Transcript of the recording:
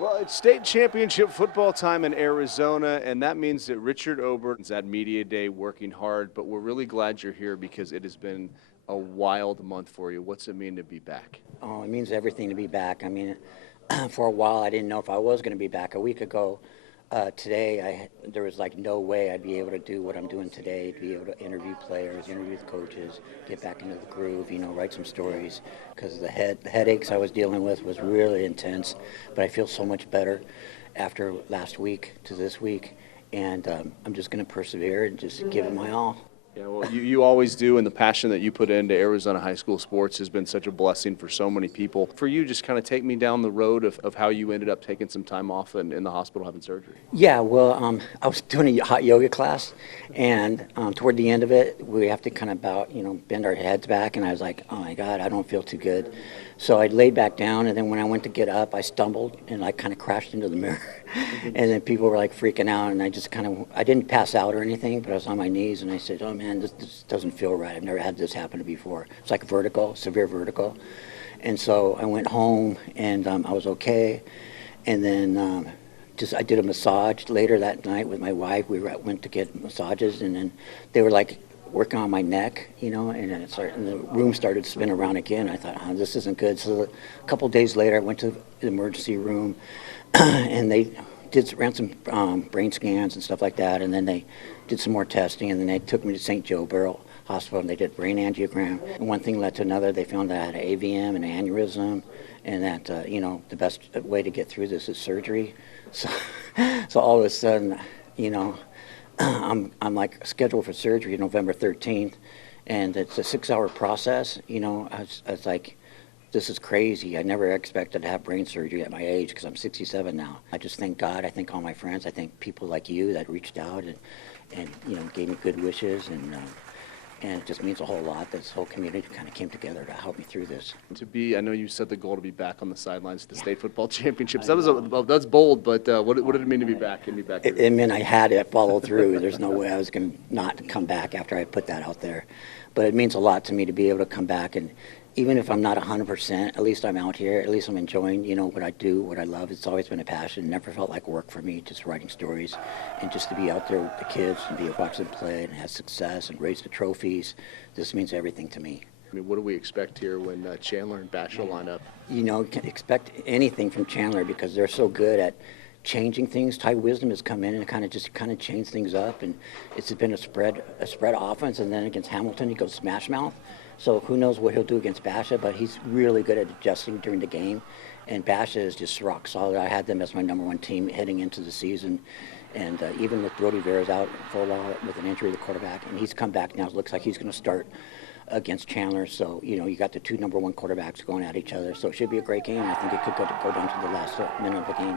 Well, it's state championship football time in Arizona, and that means that Richard Obert is at Media Day working hard, but we're really glad you're here because it has been a wild month for you. What's it mean to be back? Oh, it means everything to be back. I mean, for a while, I didn't know if I was going to be back. A week ago, today, there was like no way I'd be able to do what I'm doing today, to be able to interview players, interview the coaches, get back into the groove, write some stories, because the headaches I was dealing with was really intense. But I feel so much better after last week to this week, and I'm just going to persevere and just give it my all. Yeah, well, you always do, and the passion that you put into Arizona high school sports has been such a blessing for so many people. For you, just kind of take me down the road of how you ended up taking some time off in the hospital having surgery. Yeah, well, I was doing a hot yoga class, and toward the end of it, we have to kind of bend our heads back, and I was like, oh my God, I don't feel too good. So I laid back down, and then when I went to get up, I stumbled, and I kind of crashed into the mirror. And then people were like freaking out, and I didn't pass out or anything, but I was on my knees, and I said, oh man, this doesn't feel right. I've never had this happen before. It's like vertigo, severe vertigo. And so I went home, and I was okay. And then I did a massage later that night with my wife. We went to get massages, and then they were like working on my neck, and the room started spinning around again. I thought, oh, this isn't good. So a couple days later, I went to the emergency room, and they ran some brain scans and stuff like that, and then they did some more testing, and then they took me to St. Joe Barrel Hospital, and they did brain angiogram. And one thing led to another. They found that I had an AVM and an aneurysm, and that the best way to get through this is surgery. So all of a sudden, I'm like scheduled for surgery November 13th, and it's a 6-hour process. I was like, this is crazy. I never expected to have brain surgery at my age because I'm 67 now. I just thank God. I thank all my friends. I thank people like you that reached out and gave me good wishes, and it just means a whole lot. This whole community kind of came together to help me through this. I know you set the goal to be back on the sidelines of the state football championships. That's bold, but what did it mean to be back? And be back? It meant I had to follow through. There's no way I was going to not come back after I put that out there. But it means a lot to me to be able to come back, and even if I'm not 100%, at least I'm out here. At least I'm enjoying, what I do, what I love. It's always been a passion. Never felt like work for me, just writing stories. And just to be out there with the kids and be able to watch them play and have success and raise the trophies, this means everything to me. I mean, what do we expect here when Chandler and Basha line up? Can expect anything from Chandler because they're so good at changing things. Ty Wisdom has come in and kind of changed things up, and it's been a spread offense, and then against Hamilton he goes smash mouth. So who knows what he'll do against Basha, but he's really good at adjusting during the game. And Basha is just rock solid. I had them as my number one team heading into the season. And even with Brody Vera's out for a while with an injury to the quarterback, and he's come back now. It looks like he's going to start against Chandler. So, you got the two number one quarterbacks going at each other. So it should be a great game. I think it could go down to the last minute of the game.